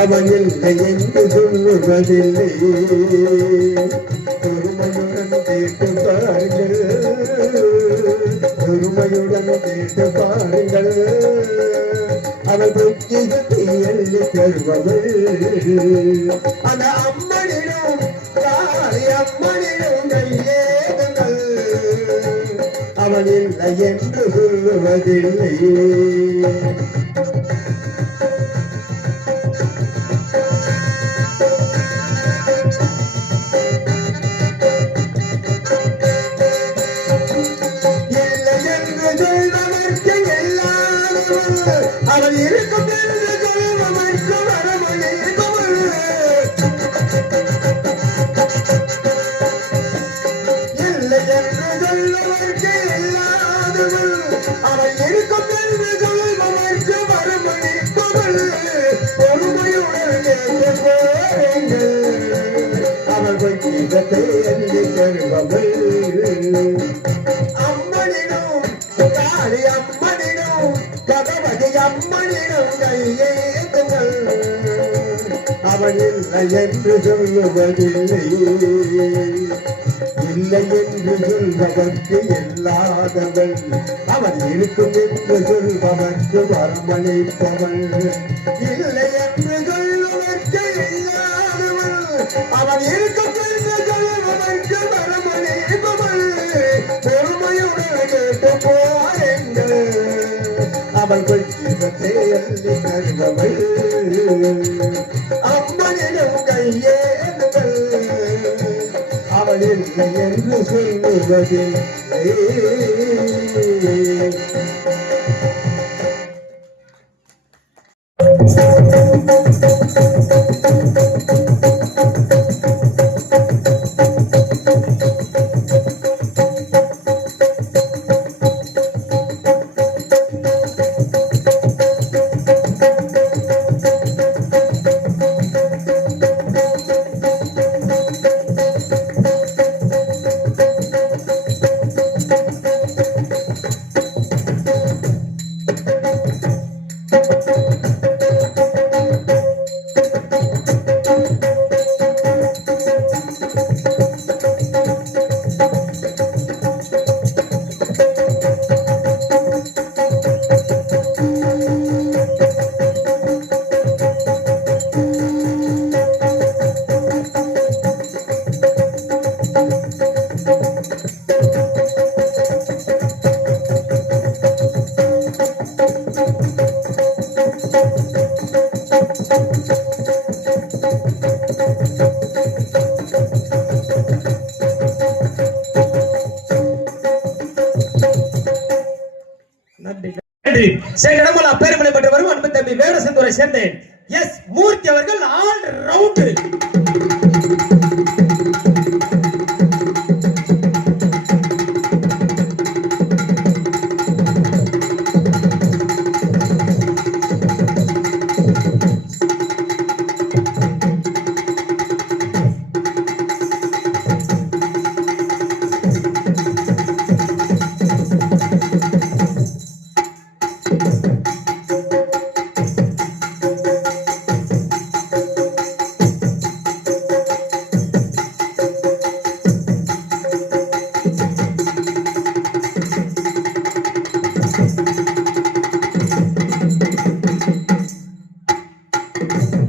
அவன் இல்லை என்று சொல்லுவதில்லை. பொறுமையுடன் கேட்டு பாருங்கள் பொறுமையுடன் கேட்டு பாருங்கள். அவள் பொக்கிசத்தை எள்ளி தருபவள். அந்த அம்மா அவன் இல்லை என்று சொல்லுவதில்லை அம்மனிடம் கையேந்துங்கள் அவன் இல்லை என்று சொல்லுவதில்லை இல்லை என்று இல்லாதவள் இருக்கும் என்று சொல்பவர்க்கு வரமளிப்பவள் இல்லை என்று சொல்வதற்கு இல்லாதவள் அவன் இருக்கும் அவள் கொள்கின்றத்தை அள்ளி தருபவள் அம்மனிடம் கையேந்துகள் அவள் இல்லை என்று சொல்லுவதில்லை Gracias.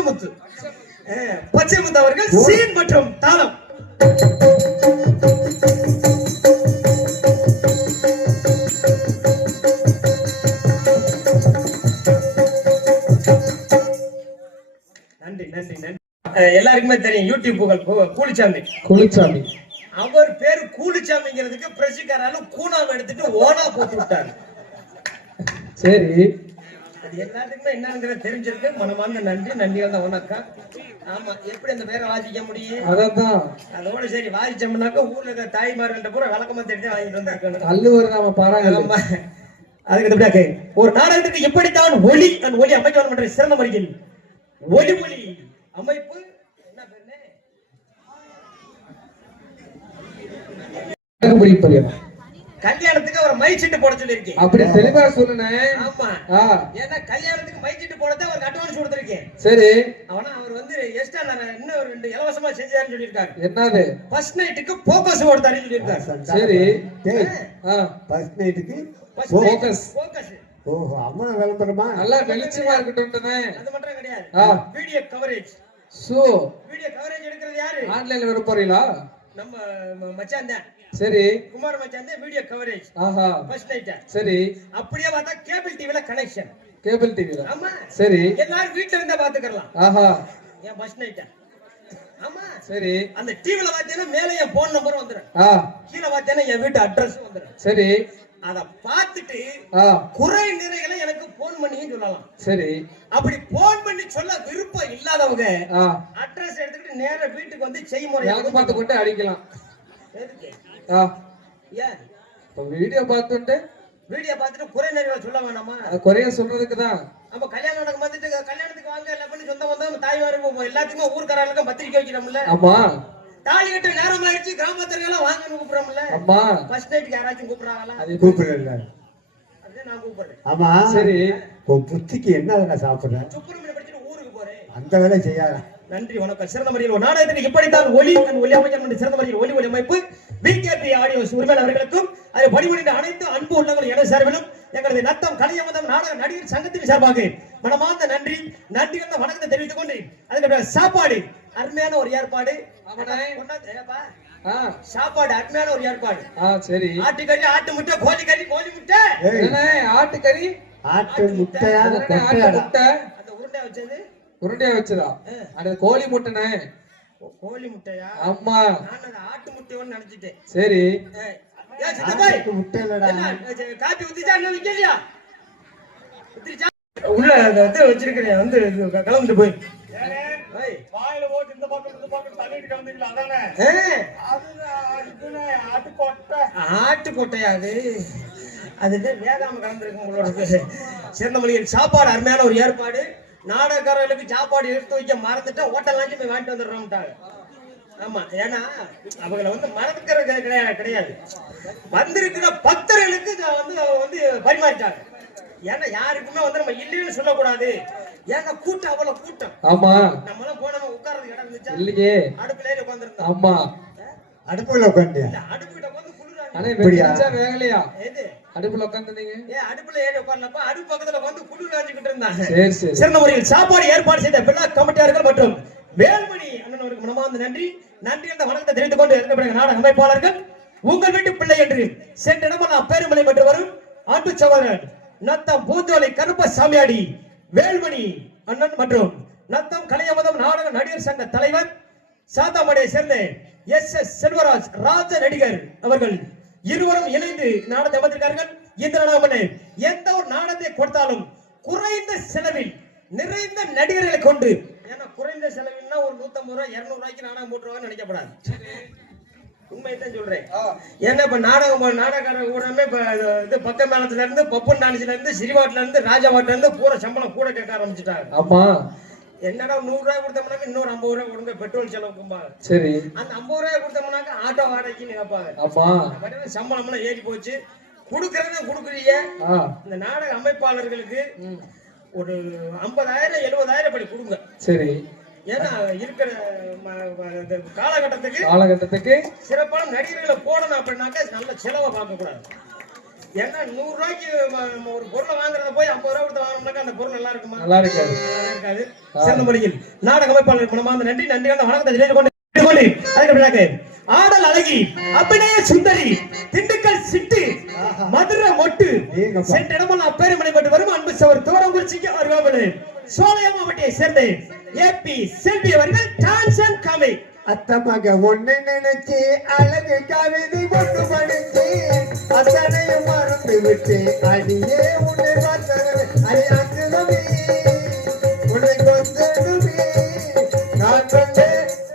முத்து இல்ல பச்சை முத்து அஹ், பச்சை முத்து அவர்கள் சீன் மற்றும் தாளம். நன்றி நன்றி நன்றி. எல்லாருக்குமே தெரியும் யூடியூப் புகழ் கூலிச்சாமி. குளிச்சாமி அவர் பேரு கூலிச்சாமிங்கிறதுக்கு பிரசிக்காரால கூணாம எடுத்துட்டு ஓனா போட்டு விட்டாரு. சரி. எல்லாத்துக்குமே என்னங்கிறது தெரிஞ்சிருக்கு. மனமார்ந்த நன்றி. நன்றிகள் தான் வணக்கம் ஆமா எப்படி அந்த பேரை வாசிக்க முடியும்? அதான் அதோட சரி வாசிச்சோம்னாக்க ஊர்ல இருக்க தாய்மார்கள்ட்ட பூரா விளக்கமா தெரிஞ்சு வாங்கிட்டு வந்திருக்கணும். அல்லுவர் நாம பாராங்கல்ல ஆமா. அதுக்கு ஒரு நாடகத்துக்கு இப்படித்தான் ஒளி அந்த ஒளி அமைக்க வேண்டும் என்ற சிறந்த முறையில். ஒளி ஒளி அமைப்பு என்ன பேருன்னு? பிடிப்பறியா கல்யாணத்துக்கு அவரை மைச்சிட்டு போட சொல்லியிருக்கேன். அப்படி தெளிவா சொல்லுனேன் ஆமா. ஏன்னா கல்யாணத்துக்கு மைச்சிட்டு போடத்தை அவருக்கு அட்வான்ஸ் கொடுத்துருக்கேன். சரி. அவனா அவர் வந்து எக்ஸ்ட்ரா நான் இன்னும் ஒரு ரெண்டு இலவசமா செஞ்சாருன்னு சொல்லியிருக்காரு. என்னது? ஃபர்ஸ்ட் நைட்டுக்கு போக்கஸ் கொடுத்தாருன்னு சொல்லியிருக்காரு. சரி. First Focus. போக்கஸ் ஓஹோ, அம்மா விளம்பரமா? நல்லா வெளிச்சமா இருக்கட்டும்னே அது மட்டும் கிடையாது. Video coverage so video coverage எடுக்கிறது யாரு? ஆன்லைன்ல வர போறீங்களா நம்ம மச்சான் தான். சரி. குமார் மச்சான் தான் வீடியோ கவரேஜ் ஆஹா. ஃபர்ஸ்ட் நைட் சரி. அப்படியே பார்த்தா கேபிள் டிவில கனெக்ஷன் கேபிள் டிவில ஆமா. சரி. எல்லாரும் வீட்ல இருந்தா பாத்துக்கலாம் ஆஹா. ஏன் ஃபர்ஸ்ட் நைட் ஆமா. சரி. அந்த டிவில பார்த்தீங்கன்னா மேல என் போன் நம்பர் வந்துடும் கீழே பார்த்தீங்கன்னா என் வீட்டு அட்ரஸ் வந்துடும் சரி. அத பார்த்துட்டு குறை நிறைகளை எனக்கு போன் பண்ணியும் சொல்லலாம். சரி. அப்படி போன் பண்ணி சொல்ல விருப்பம் இல்லாதவங்க அட்ரஸ் எடுத்துக்கிட்டு நேரா வீட்டுக்கு வந்து செய்முறை பார்த்து கொண்டு அடிக்கலாம். ஏன்? வீடியோ பார்த்துட்டு வீடியோ பார்த்துட்டு குறை நிறைகளை சொல்ல வேணாமா? குறைய சொல்றதுக்கு தான். நம்ம கல்யாணம் நடக்கும் வந்துட்டு கல்யாணத்துக்கு வாங்க எல்லாம் பண்ணி சொந்த வந்தோம் தாய்மாருக்கு எல்லாத்துக்குமே ஊர்க்காரங்களுக்கும் பத்திரிக்கை வைக்கிறோம்ல ஆமா. தாலி கட்ட நேரம் ஆயிடுச்சு கிராமத்துல எல்லாம் வாங்கன்னு கூப்பிடுறோம்ல. அம்மா. ஃபர்ஸ்ட் நைட்டுக்கு யாராச்சும் கூப்பிடுறாங்களா? அது கூப்பிடல. அதே நான் கூப்பிடுறேன். ஆமா, சரி. உன் புத்திக்கு என்ன நான் சாப்பிடுறேன் சுப்பிரமணியம் படிச்சுட்டு ஊருக்கு போறேன். அந்த வேலை செய்யாத. நன்றி வணக்கம். சிறந்த முறையில் ஒரு நாடகத்துக்கு இப்படித்தான் ஒலி அண்ட் ஒலி அமைச்சர் சிறந்த முறையில் ஒலி ஒலி அமைப்பு. பிகேபி ஆடியோ உரிமையாளர் அவர்களுக்கும் அது பணிபுரிந்த அனைத்து அன்பு உள்ளவர்கள் என சார்பிலும் எங்களது நத்தம் கலையமதம் நாடக நடிகர் சங்கத்தின் சார்பாக மனமார்ந்த நன்றி நன்றி என்ற வணக்கத்தை தெரிவித்துக் கொண்டு அதுக்கப்புறம் சாப்பாடு அருமையான ஒரு ஏற்பாடு. சாப்பாடு அருமையான ஒரு ஏற்பாடு. ஆ சரி. ஆட்டுக்கறி ஆட்டு முட்டை கோழி கறி கோழி முட்டை. ஆட்டுக்கறி? ஆட்டு முட்டையா அதுதானே ஆட்டு முட்டை? அந்த உருண்டை வச்சது? உருண்டையா வச்சதா? அது கோழி முட்டைண்ணே. ஓ, கோழி முட்டையா? ஆமா. நான் அது ஆட்டு முட்டையோன்னு நினைச்சிட்டேன். சரி. காப்பி ஊத்திச்சா இன்னும் விக்கலையா? உள்ள இது வச்சிருக்கிறேன். வந்து கலந்துட்டு போய். வாயில போட்டு இந்த பக்கம் இந்த பக்கம் தள்ளிட்டு கிடந்தீங்களா அதானே? ஏய், அதுதான் இதுனே ஆட்டு கொட்டை ஆட்டு கொட்டையா அது அதுதான் வேகாம கலந்துருக்கு உங்களோட சிறந்த மொழியில் சாப்பாடு அருமையான ஒரு ஏற்பாடு. நாடகக்காரர்களுக்கு சாப்பாடு எடுத்து வைக்க மறந்துட்டா ஹோட்டல் போய் வாங்கிட்டு வந்துடுறோம்ட்டாங்க. ஆமா ஏன்னா அவங்கள வந்து மறந்துக்கிறது கிடையாது கிடையாது. வந்திருக்கிற பக்தர்களுக்கு வந்து அவ வந்து பரிமாறிட்டாங்க. ஏன்னா யாருக்குமே வந்து நம்ம இல்லைன்னு சொல்லக்கூடாது. ஏன்னா கூட்டம் அவ்வளவு கூட்டம். ஆமா. நம்மளாம் போனோம் உட்கார்றதுக்கு இடம் இருந்துச்சா? இல்லையே. அடுப்புல ஏறி உட்காந்துருந்தோம் ஆமா. அடுப்புல உட்காந்து அடுப்புகிட்ட உட்காந்து குளிராங்க வேகலையா எது? அடுப்புல உட்காந்துருந்தீங்க ஏ அடுப்புல ஏறி உட்கார்ந்தப்ப அடுப்பு பக்கத்துல வந்து குளிர் இருந்தாங்க. சரி சரி. சிறந்த முறையில் சாப்பாடு ஏற்பாடு செய்த பிள்ளா கமிட்டியார்கள் மற்றும் வேல்மணி அண்ணன் அவருக்கு மனமார்ந்த நன்றி. நன்றி என்ற வணக்கத்தை தெரிவித்துக் கொண்டு இருக்கப்படுகிற நாடக அமைப்பாளர்கள் உங்கள் வீட்டு பிள்ளை என்று சென்ற இடமெல்லாம் பேருமலை பெற்று வரும் ஆட்டு சகோதரன் நத்தம் பூஞ்சோலை கருப்ப சாமியாடி வேல்மணி அண்ணன் மற்றும் நத்தம் கலையமதம் நாடக நடிகர் சங்க தலைவர் சாத்தாமடையை சேர்ந்த எஸ். எஸ். செல்வராஜ் ராஜ நடிகர் அவர்கள் இருவரும் இணைந்து நாடகத்தை அமைத்திருக்கார்கள் இந்த நாடகம் எந்த ஒரு நாடகத்தை கொடுத்தாலும் குறைந்த செலவில் நிறைந்த நடிகர்களை கொண்டு ஏன்னா குறைந்த செலவில்னா ஒரு நூத்தம்பது ரூபாய் இருநூறு ரூபாய்க்கு நாடகம் போட்டுருவாங்கன்னு நினைக்கப்படாது. உண்மையைத்தான் சொல்றேன். ஏன்னா இப்ப நாடகம் நாடகக்காரங்க கூடமே இப்ப இது- பக்க மேளத்துல இருந்து பப்பன் டான்ஸ்ல இருந்து சிறிவாட்டுல இருந்து ராஜாவாட்டுல இருந்து பூரா சம்பளம் கூட கேட்க ஆரம்பிச்சுட்டாங்க. ஆமா. என்னடா நூறு ரூபாய் கொடுத்தோம்னாக்க இன்னொரு ஐம்பது ரூபாய் கொடுங்க பெட்ரோல் செலவுக்கும்பாங்க சரி. அந்த ஐம்பது ரூபாய் கொடுத்தோம்னாக்க ஆட்டோ வாடகைன்னு கேட்பாங்க ஆமா. சம்பளம் எல்லாம் ஏறி போச்சு. கொடுக்கறத கொடுக்குறீங்க. இந்த நாடக அமைப்பாளர்களுக்கு. ஒரு ஐம்பதாயிரம் எழுபதாயிரம் படி கொடுங்க. சரி. ஏன்னா இருக்கிற காலகட்டத்துக்கு காலகட்டத்துக்கு சிறப்பான நடிகர்களை போடணும் அப்படின்னாக்க நல்ல செலவை பார்க்க கூடாது. ஏன்னா நூறு ரூபாய்க்கு ஒரு பொருளை வாங்குறத போய் ஐம்பது ரூபா கொடுத்து வாங்கினோம்னாக்கா அந்த பொருள் நல்லா இருக்குமா? நல்லா இருக்காது. நல்லா இருக்காது. சிறந்த முறையில் நாடக அமைப்பாளர் நன்றி. நன்றி அந்த வணக்கத்தை தெரிந்து கொண்டு அதுக்கு பிறகு ஆடல் அழகி அபிநய சுந்தரி திண்டுக்கல் சிட்டு மதுரை மொட்டு. சென்ற இடமெல்லாம் அப்பேருமனை பட்டு வரும் அன்பு சவர் தோரங்குறிச்சிக்கு அருகாமல். சோழையா மாவட்டத்தை சேர்ந்த ஏபி செல்வி அவர்கள் டான்ஸ் அண்ட் அத்தமாக ஒண்ணு நினைச்சு அழகு கவிதை கொண்டு படிச்சு. அத்தனையும் மறந்து விட்டு அடியே உன்னை பார்த்தனவே அடி அங்குதமே. உன்னை கொஞ்சமே நான் சொன்ன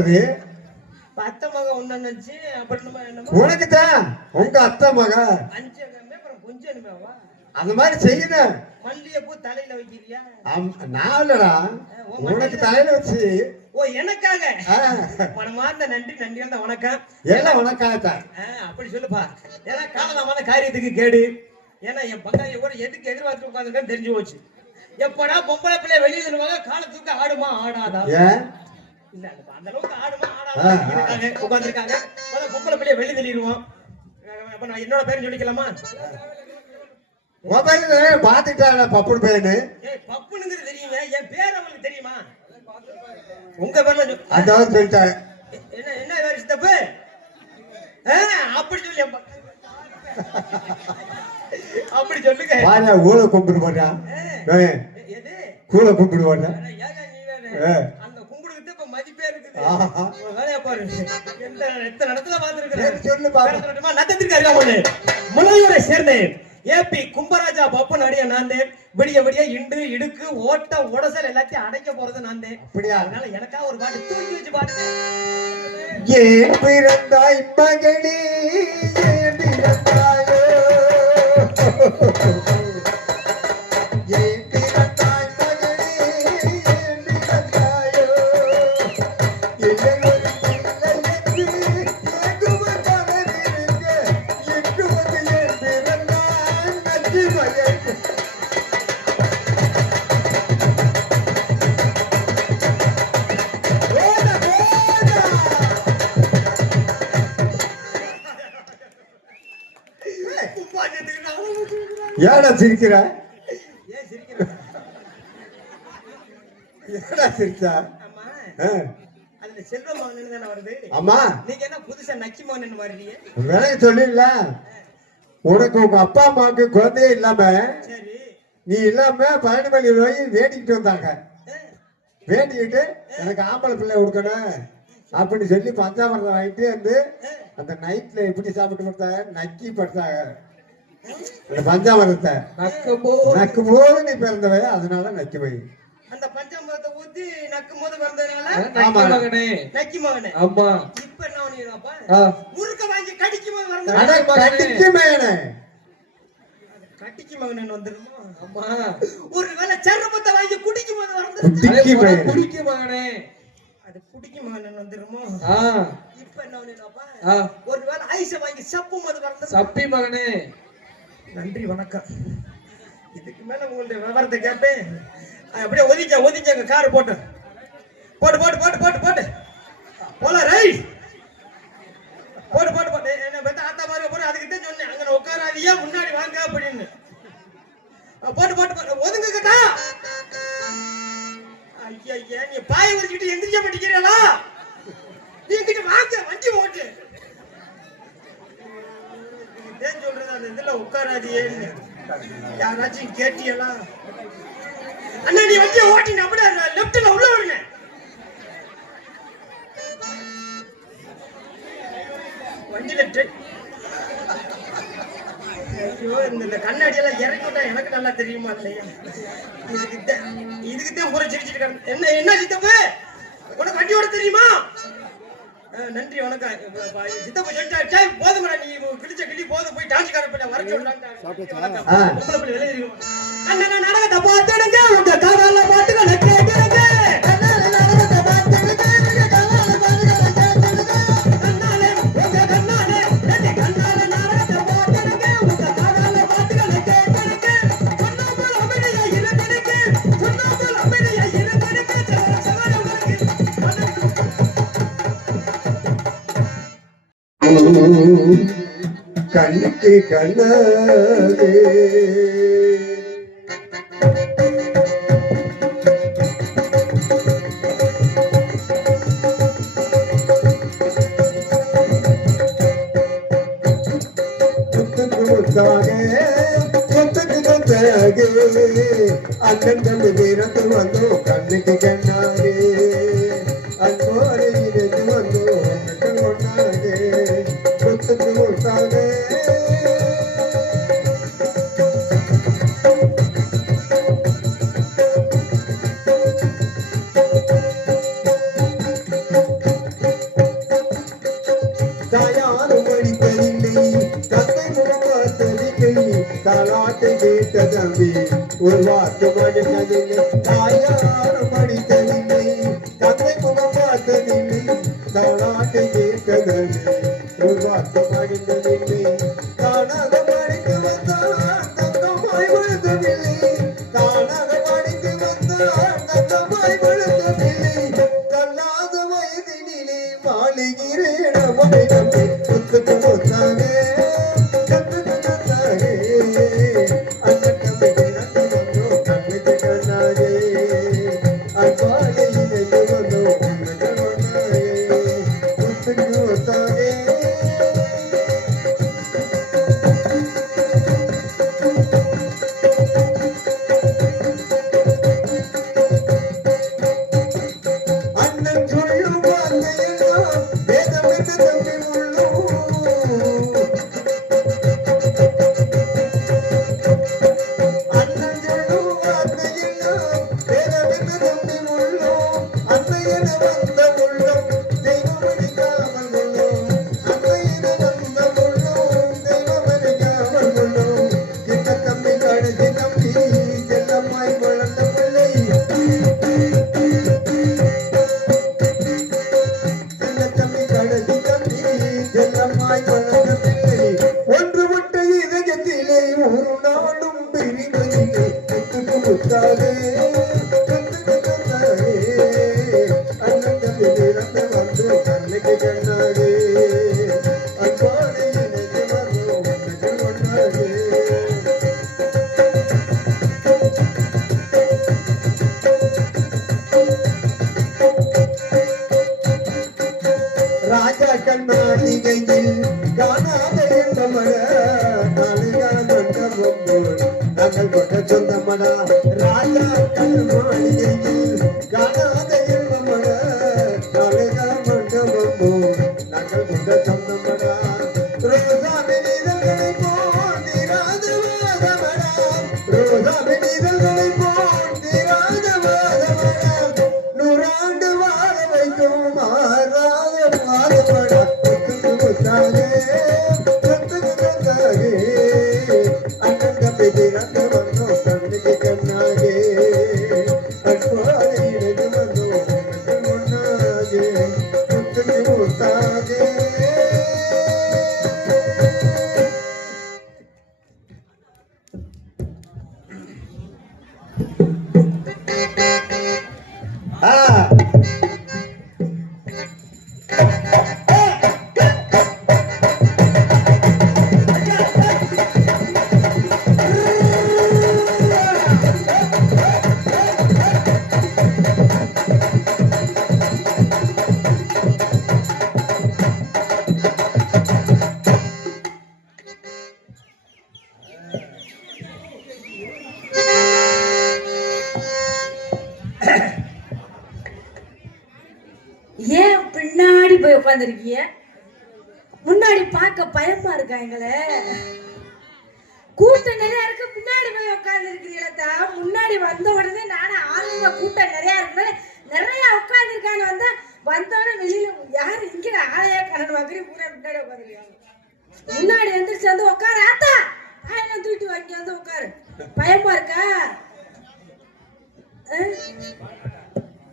தானே இப்ப அத்தை மக ஒண்ணு நினைச்சு அப்புறம் நம்ம என்னமோ உனக்கு தான் உங்க அத்தை மக. அஞ்சு அங்கமே அப்புறம் கொஞ்சம் என்னமேவா அந்த மாதிரி செய்யணும் மல்லிகைப்பூ தலையில வைக்கிறியா? ஆம், நான் இல்லடா. உனக்கு தலையில வச்சு. ஓ எனக்காக? மனமார்ந்த நன்றி நன்றி அந்த வணக்கம். எல்லாம் உனக்காகத்தான் ஆ, அப்படி சொல்லுப்பா. ஏன்னா காலதாமான காரியத்துக்கு கேடு. ஏன்னா என் பங்காளி கூட எதுக்கு எதிர்பார்த்து உட்காந்துருக்கேன்னு தெரிஞ்சு போச்சு. எப்படா பொம்பளை பிள்ளை வெளியே தருவாங்க காலத்துக்கு ஆடுமா? ஆடாதா? இல்ல அந்த அளவுக்கு ஆடுமா ஆடாதா. இருக்காங்க பொம்பளை பிள்ளைய வெளியே தள்ளிடுவோம். அப்ப நான் என்னோட பேரும் சொல்லிக்கலாமா? மொபைல் பாத்துட்டாடா பப்புடு பையனு ஏய் பப்புனுங்கிறது தெரியுங்க என் பேர் அவங்களுக்கு தெரியுமா? உங்க பேர்ல அந்த சொல்லிட்டாங்க என்ன என்ன வேற சித்தப்பு? அப்படி சொல்லி அப்பா. அப்படி சொல்லுங்க. வாரியா ஊழ எது? கூழ கும்பிட்டு போட்டான் முளையூரை சேர்ந்தேன் ஏபி கும்பராஜா பப்பன் அடிய நான் விடிய விடிய இண்டு இடுக்கு ஓட்ட உடசல் எல்லாத்தையும் அடைக்க போறது நான் அப்படியா? அதனால எனக்கா ஒரு பாட்டு தூக்கி வச்சு பாட்டு ஏன் பிறந்தாய் ஏன் பிறந்தாயோ. நக்கி மகன் வரலையே விலைக்கு சொல்லிடல. உனக்கு உங்க அப்பா அம்மாவுக்கு குழந்தையே இல்லாம நீ இல்லாம பழனிமலை நோய் வேண்டிக்கிட்டு வந்தாங்க. வேண்டிக்கிட்டு எனக்கு ஆம்பளை பிள்ளை கொடுக்கணும் அப்படின்னு சொல்லி பஞ்சாமிரதம் வாங்கிட்டு வந்து அந்த நைட்ல எப்படி சாப்பிட்டு கொடுத்தாங்க? நக்கி படுத்தாங்க. அந்த பஞ்சாமிரதத்தை நக்கம்போ நக்கும் போது நீ பிறந்தவ அதனால நக்கி வை அந்த பஞ்சாமிரத்தை ஊத்தி நக்கும் போது நக்கி ஆமா. மகனே. நக்கி மகனே. ஆமா. இப்ப என்ன பண்ணிடுவாப்பா. முறுக்க வாங்கி கடிக்கும் போது மேனே கட்டிக்கு மகன். வந்துருமா? ஆமா. ஒருவேளை வாங்கி குடிக்கும் போது குடிக்கு குடிக்கு மகனே. அது குடிக்கும் மகன் வந்துருமோ? ஆ. இப்ப என்ன ஒருவேளை ஐஸ வாங்கி சப்பும் போது வரணும் சப்பி மகனே. நன்றி வணக்கம். இதுக்கு மேல உங்களுடைய விவரத்தை கேட்பேன் அப்படியே ஒதிச்ச ஒதிச்சங்க கார் போட்டு. போட்டு போட்டு போட்டு போட்டு போட்டு. போல ரை போட்டு போட்டு போட்டு. என்ன பத்தி ஆத்தா மாதிரி போட்டு அதுக்கிட்ட சொன்னேன். அங்க உட்காராதியா முன்னாடி வாங்க அப்படின்னு. போட்டு போட்டு போட்டு. ஒதுங்க ஒதுங்குங்கட்டா ஐயா ஐயா நீ பாய உரிச்சிட்டு எந்திரிக்க மாட்டேங்கிறீங்களா? கிட்ட வாங்க வண்டி ஓட்டு. ஏன் சொல்றது அந்த இதுல உட்காராதியேன்னு யாராச்சும் கேட்டியெல்லாம் அண்ணா நீ வண்டியை ஓட்டின அப்படியே லெப்ட்ல உள்ள வருங்க வண்டியில ஐயோ இந்த கண்ணாடியெல்லாம் இறக்கி விட்டா எனக்கு நல்லா தெரியுமா இல்லையா? இதுக்கு இதுக்குத்தான் இதுக்கு தான் புற சிரிச்சிட்டு என்ன என்ன சித்தப்பு? உனக்கு வண்டி ஓட தெரியுமா? நன்றி வணக்கம். சித்தப்பு சொல்லிட்டாச்சே போதுமடா நீ கிழிச்ச கிளி போதும். போய் டான்ஸ் கார பண்ண வர சொல்றாங்க நாடகத்தை பார்த்துடுங்க. உங்க கதால மாட்டுகளை கேட்டுருங்க കണ്ണിക്ക് കണ്ണതേ पड़ी करी नहीं कते मोबा चली गई तालाट गेट जंदी ओ वाट मन चले तायार पड़ी करी नहीं कते मोबा चली गई तालाट गेट जंदी tangi. ராஜா கண்ணு Ah, முன்னாடி பார்க்க பயமா இருக்கா எங்களை? கூட்டம் நிறைய இருக்கு. பின்னாடி போய் உட்கார்ந்து இருக்கிறீங்களா முன்னாடி வந்த உடனே நானும் ஆளுங்க கூட்டம் நிறைய இருக்கு. நிறைய உட்கார்ந்து இருக்கான்னு வந்தா வந்தோடனே வெளியில யாரு இங்க ஆளையா கரண்ட் வாங்கி பூரா முன்னாடி உட்காந்துருக்காங்க முன்னாடி எந்திரிச்சு வந்து உட்காரு. ஆத்தா ஆயிரம் தூக்கி வாங்கி வந்து உட்காரு. பயமா இருக்கா?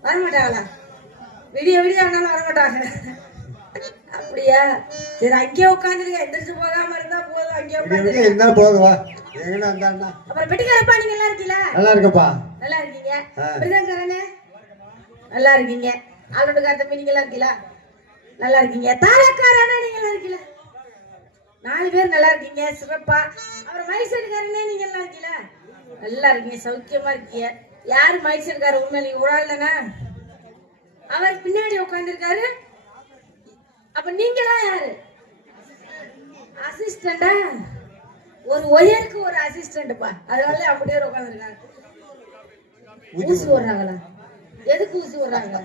வரமாட்டாங்களா? விடிய விடிய ஆனாலும் வரமாட்டாங்க. அப்படியா? சரி அங்கேயே உட்காந்துருங்க எந்திரிச்சு போகாம இருந்தா போதும். அங்கேயே உட்காந்து அப்புறம் பெட்டிக்காரப்பா நீங்க எல்லாம் இருக்கீங்களா? நல்லா இருக்கப்பா நல்லா இருக்கீங்க. பிரிதங்கரனே நல்லா இருக்கீங்க. தம்பி நீங்க எல்லாம் இருக்கீங்களா? நல்லா இருக்கீங்க. தாளக்காரனே நீங்க எல்லாம் இருக்கீங்களா? நாலு பேர் நல்லா இருக்கீங்க. சிறப்பா. அப்புறம் மைசூர்காரனே நீங்க எல்லாம் இருக்கீங்களா? நல்லா இருக்கீங்க. சௌக்கியமா இருக்கீங்க. யாரு மைசூர்கார உண்மை நீங்க தானே? அவர் பின்னாடி உட்காந்துருக்காரு அப்ப நீங்களா யாரு? அசிஸ்டண்டா ஒரு ஒயருக்கு ஒரு அசிஸ்டண்ட்ப்பா அதனால அப்படியே உட்காந்துருக்காங்க ஊசி விடுறாங்களா எதுக்கு ஊசி விடுறாங்க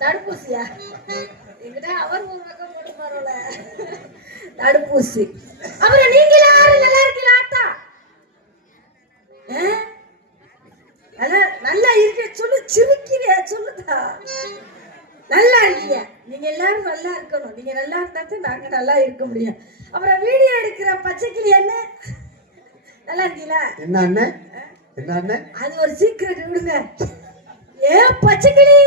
தடுப்பூசியா? எங்கிட்ட அவர் ஒரு பக்கம் போட்டு பரவாயில்ல. தடுப்பூசி. அப்புறம் நீங்க யாரும் நல்லா இருக்கீங்களா ஆத்தா? நல்லா நல்லா இருக்க. சொல்லு சிரிக்கிறியா சொல்லுதா நல்லா இருக்கீங்க. நீங்க எல்லாரும் நல்லா இருக்கணும். நீங்க நல்லா இருந்தா தான் நாங்க நல்லா இருக்க முடியும். அப்புறம் வீடியோ எடுக்கிற பச்சைக்கிளி என்ன? நல்லா இருக்கீங்களா? என்ன அண்ணன் என்ன அண்ணன் அது ஒரு சீக்கிரட் விடுங்க. ஏ பச்சைக்கிளி?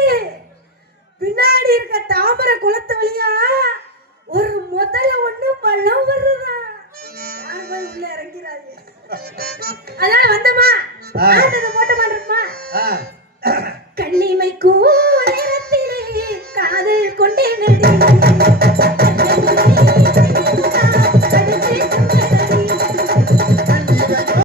பின்னாடி இருக்க தாமரை குளத்து வழியா ஒரு முதல்ல ஒண்ணு பள்ளம் வருதா? உள்ள இறங்கிறாங்க? அதனால வந்தமா? ஆ. ஆண்டது போட்ட மாட்டோமா ஆ, கண்ணிமைக்கும் நேரத்திலே காதல் கொண்டே நடி